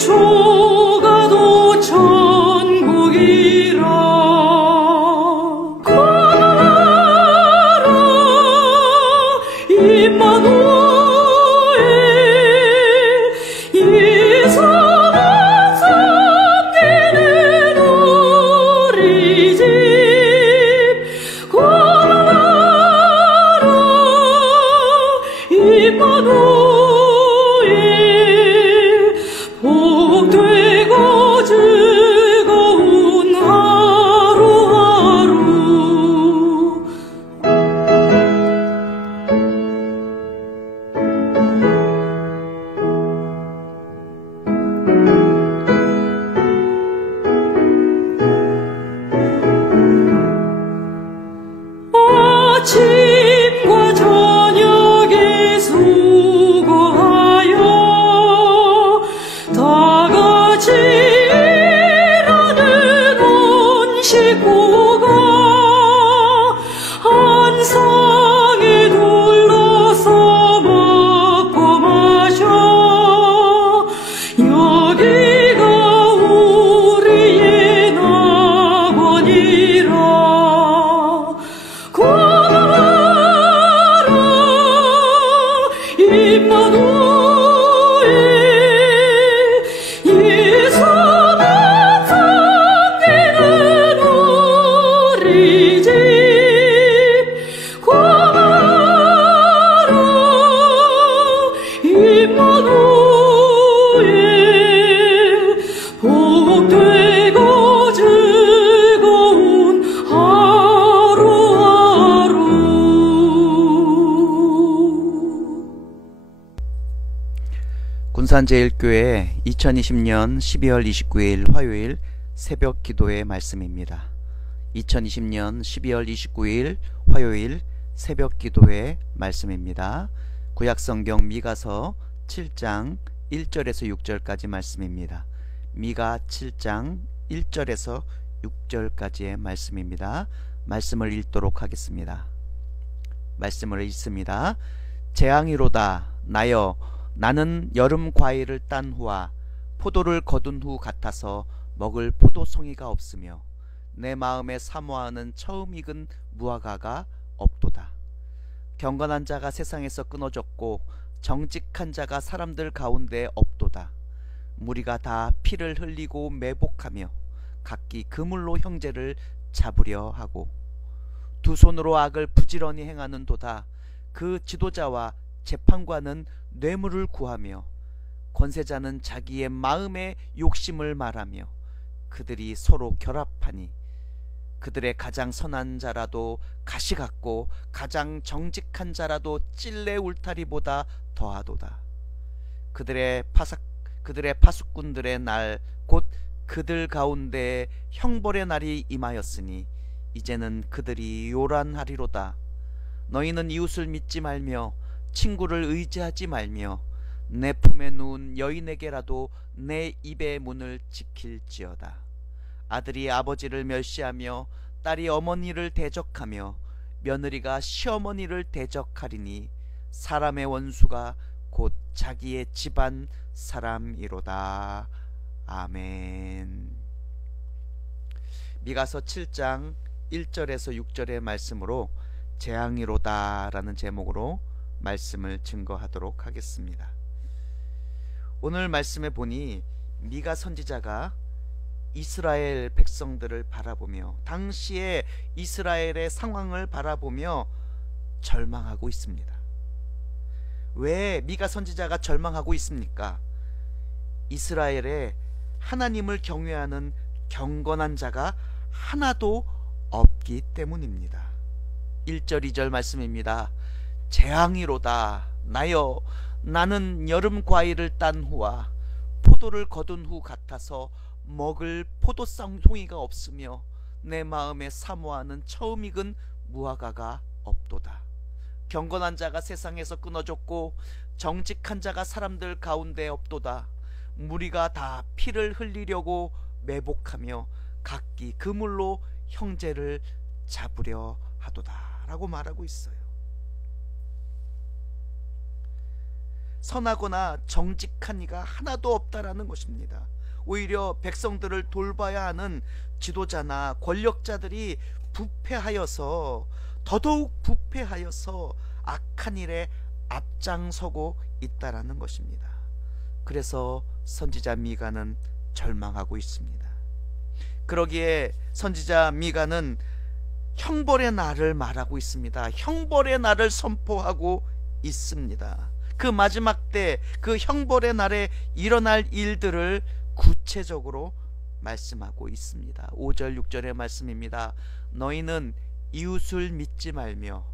초가도 천국이라 가라 임마누엘 이상한 섬기는 우리 집 가라 임마누엘 복되고 즐거운 하루하루. 아침과 저녁에 수고하여 다같이 일하는 온 식구가 한 상에 둘러서 먹고 마셔 여기가 우리의 낙원이라 가라 임마누엘 이상한 섬기는 우리 집 가라 임마누엘 복되고 즐거운 하루하루. 군산제일교회 2020년 12월 29일 화요일 새벽 기도의 말씀입니다. 2020년 12월 29일 화요일 새벽 기도의 말씀입니다. 구약성경 미가서 7장 1절에서 6절까지 말씀입니다. 미가 7장 1절에서 6절까지의 말씀입니다. 말씀을 읽도록 하겠습니다. 말씀을 읽습니다. 재앙이로다 나여 나는 여름 과일을 딴 후와 포도를 거둔 후 같아서 먹을 포도송이가 없으며 내 마음에 사모하는 처음 익은 무화과가 없도다. 경건한 자가 세상에서 끊어졌고 정직한 자가 사람들 가운데 없도다. 무리가 다 피를 흘리고 매복하며 각기 그물로 형제를 잡으려 하고 두 손으로 악을 부지런히 행하는 도다. 그 지도자와 재판관은 뇌물을 구하며 권세자는 자기의 마음의 욕심을 말하며 그들이 서로 결합하니 그들의 가장 선한 자라도 가시 같고 가장 정직한 자라도 찔레 울타리보다 더하도다. 그들의 파수꾼들의 날 곧 그들 가운데 형벌의 날이 임하였으니 이제는 그들이 요란하리로다. 너희는 이웃을 믿지 말며 친구를 의지하지 말며 내 품에 누운 여인에게라도 내 입의 문을 지킬지어다. 아들이 아버지를 멸시하며 딸이 어머니를 대적하며 며느리가 시어머니를 대적하리니 사람의 원수가 곧 자기의 집안 사람이로다. 아멘. 미가서 7장 1절에서 6절의 말씀으로 재앙이로다 라는 제목으로 말씀을 증거하도록 하겠습니다. 오늘 말씀에 보니 미가 선지자가 이스라엘 백성들을 바라보며 당시의 이스라엘의 상황을 바라보며 절망하고 있습니다. 왜 미가 선지자가 절망하고 있습니까? 이스라엘에 하나님을 경외하는 경건한 자가 하나도 없기 때문입니다. 1절 2절 말씀입니다. 재앙이로다 나여 나는 여름 과일을 딴 후와 포도를 거둔 후 같아서 먹을 포도송이가 없으며 내 마음에 사모하는 처음 익은 무화과가 없도다. 경건한 자가 세상에서 끊어졌고 정직한 자가 사람들 가운데 없도다. 무리가 다 피를 흘리려고 매복하며 각기 그물로 형제를 잡으려 하도다 라고 말하고 있어요. 선하거나 정직한 이가 하나도 없다라는 것입니다. 오히려 백성들을 돌봐야 하는 지도자나 권력자들이 부패하여서, 더더욱 부패하여서 악한 일에 앞장서고 있다라는 것입니다. 그래서 선지자 미가는 절망하고 있습니다. 그러기에 선지자 미가는 형벌의 날을 말하고 있습니다. 형벌의 날을 선포하고 있습니다. 그 마지막 때, 그 형벌의 날에 일어날 일들을 구체적으로 말씀하고 있습니다. 5절 6절의 말씀입니다. 너희는 이웃을 믿지 말며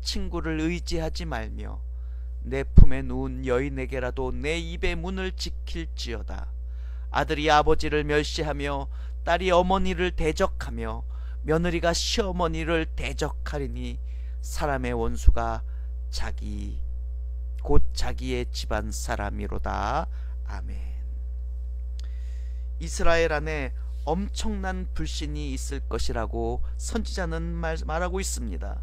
친구를 의지하지 말며 내 품에 누운 여인에게라도 내 입의 문을 지킬지어다. 아들이 아버지를 멸시하며 딸이 어머니를 대적하며 며느리가 시어머니를 대적하리니 사람의 원수가 곧 자기의 집안 사람이로다. 아멘. 이스라엘 안에 엄청난 불신이 있을 것이라고 선지자는 말하고 있습니다.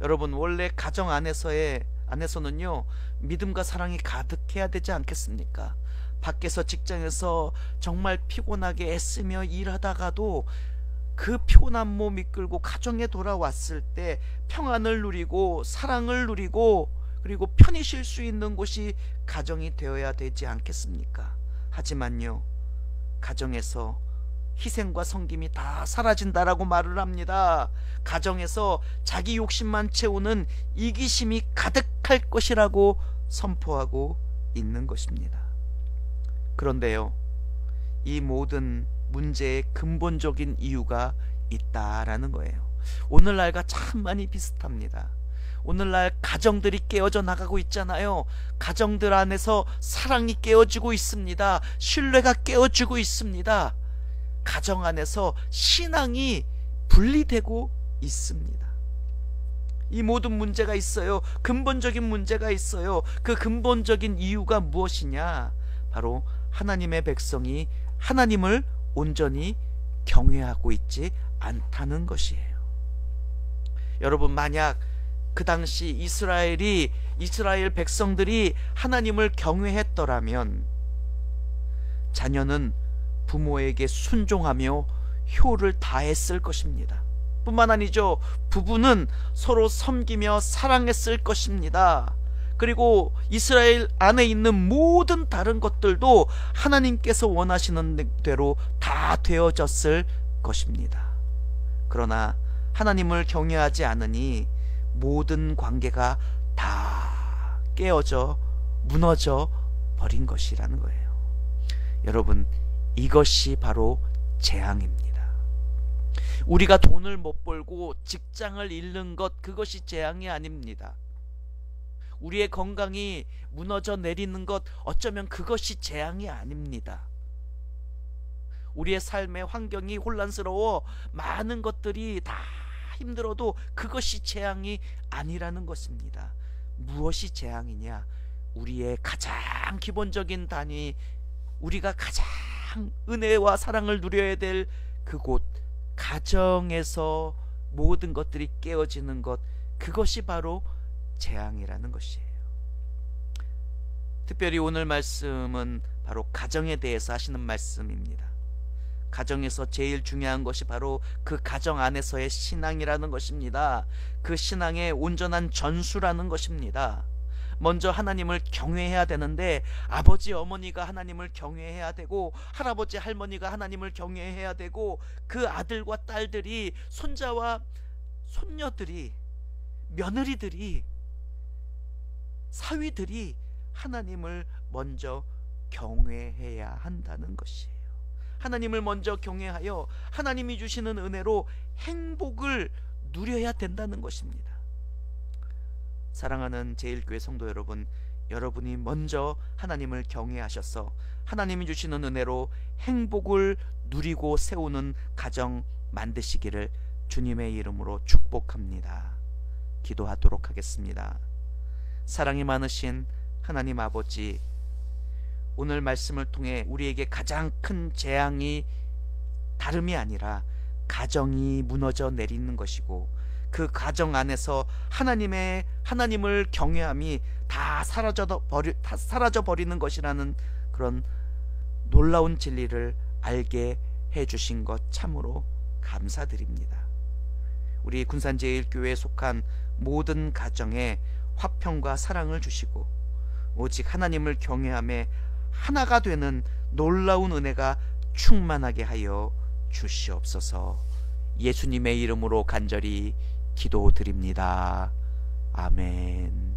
여러분, 원래 가정 안에서는요, 믿음과 사랑이 가득해야 되지 않겠습니까? 밖에서 직장에서 정말 피곤하게 애쓰며 일하다가도 그 피곤한 몸 이끌고 가정에 돌아왔을 때 평안을 누리고 사랑을 누리고 그리고 편히 쉴 수 있는 곳이 가정이 되어야 되지 않겠습니까? 하지만요, 가정에서 희생과 섬김이 다 사라진다라고 말을 합니다. 가정에서 자기 욕심만 채우는 이기심이 가득할 것이라고 선포하고 있는 것입니다. 그런데요, 이 모든 문제의 근본적인 이유가 있다라는 거예요. 오늘날과 참 많이 비슷합니다. 오늘날 가정들이 깨어져 나가고 있잖아요. 가정들 안에서 사랑이 깨어지고 있습니다. 신뢰가 깨어지고 있습니다. 가정 안에서 신앙이 분리되고 있습니다. 이 모든 문제가 있어요. 근본적인 문제가 있어요. 그 근본적인 이유가 무엇이냐? 바로 하나님의 백성이 하나님을 온전히 경외하고 있지 않다는 것이에요. 여러분, 만약 그 당시 이스라엘 백성들이 하나님을 경외했더라면 자녀는 부모에게 순종하며 효를 다했을 것입니다. 뿐만 아니죠, 부부는 서로 섬기며 사랑했을 것입니다. 그리고 이스라엘 안에 있는 모든 다른 것들도 하나님께서 원하시는 대로 다 되어졌을 것입니다. 그러나 하나님을 경외하지 않으니 모든 관계가 다 깨어져 무너져 버린 것이라는 거예요. 여러분, 이것이 바로 재앙입니다. 우리가 돈을 못 벌고 직장을 잃는 것, 그것이 재앙이 아닙니다. 우리의 건강이 무너져 내리는 것, 어쩌면 그것이 재앙이 아닙니다. 우리의 삶의 환경이 혼란스러워 많은 것들이 다 힘들어도 그것이 재앙이 아니라는 것입니다. 무엇이 재앙이냐? 우리의 가장 기본적인 단위, 우리가 가장 은혜와 사랑을 누려야 될 그곳, 가정에서 모든 것들이 깨어지는 것, 그것이 바로 재앙이라는 것이에요. 특별히 오늘 말씀은 바로 가정에 대해서 하시는 말씀입니다. 가정에서 제일 중요한 것이 바로 그 가정 안에서의 신앙이라는 것입니다. 그 신앙의 온전한 전수라는 것입니다. 먼저 하나님을 경외해야 되는데, 아버지 어머니가 하나님을 경외해야 되고, 할아버지 할머니가 하나님을 경외해야 되고, 그 아들과 딸들이, 손자와 손녀들이, 며느리들이, 사위들이 하나님을 먼저 경외해야 한다는 것이에요. 하나님을 먼저 경외하여 하나님이 주시는 은혜로 행복을 누려야 된다는 것입니다. 사랑하는 제일교회 성도 여러분, 여러분이 먼저 하나님을 경외하셔서 하나님이 주시는 은혜로 행복을 누리고 세우는 가정 만드시기를 주님의 이름으로 축복합니다. 기도하도록 하겠습니다. 사랑이 많으신 하나님 아버지, 오늘 말씀을 통해 우리에게 가장 큰 재앙이 다름이 아니라 가정이 무너져 내리는 것이고, 그 가정 안에서 하나님을 경외함이 다 사라져 버리는 것이라는 그런 놀라운 진리를 알게 해주신 것 참으로 감사드립니다. 우리 군산제일교회에 속한 모든 가정에 화평과 사랑을 주시고 오직 하나님을 경외함에 하나가 되는 놀라운 은혜가 충만하게 하여 주시옵소서. 예수님의 이름으로 간절히 기도드립니다. 아멘.